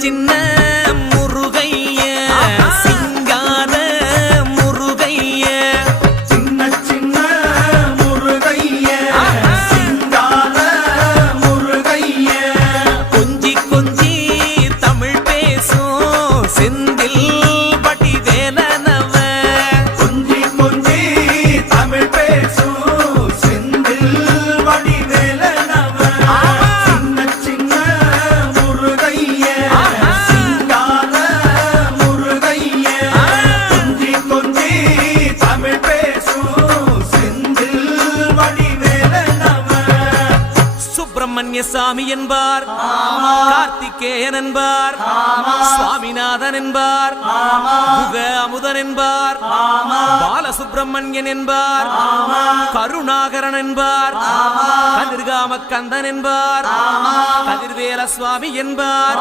சின்ன முருகைய சிங்கார முருகைய சின்ன முருகைய சிங்கார முருகைய கொஞ்சி கொஞ்சி தமிழ் பேசும் செந்தில் வடிவேலனவ கொஞ்சி கொஞ்சி தமிழ் பேசும் செந்தில் வடிவேலனவ சின்ன முருகைய சிங்கார முருகைய கொஞ்சி கொஞ்சி தமிழ் பேசும் செந்தில் வடிவேலனவ சுப்பிரமணிய சாமி என்பார் கார்த்திகேயன் என்பார் சுவாமிநாதன் என்பார் முக அமுதன் என்பார் பாலசுப்பிரமணியன் என்பார் கருணாகரன் என்பார் கதிர்காம கந்தன் என்பார் கதிர்வேல சுவாமி என்பார்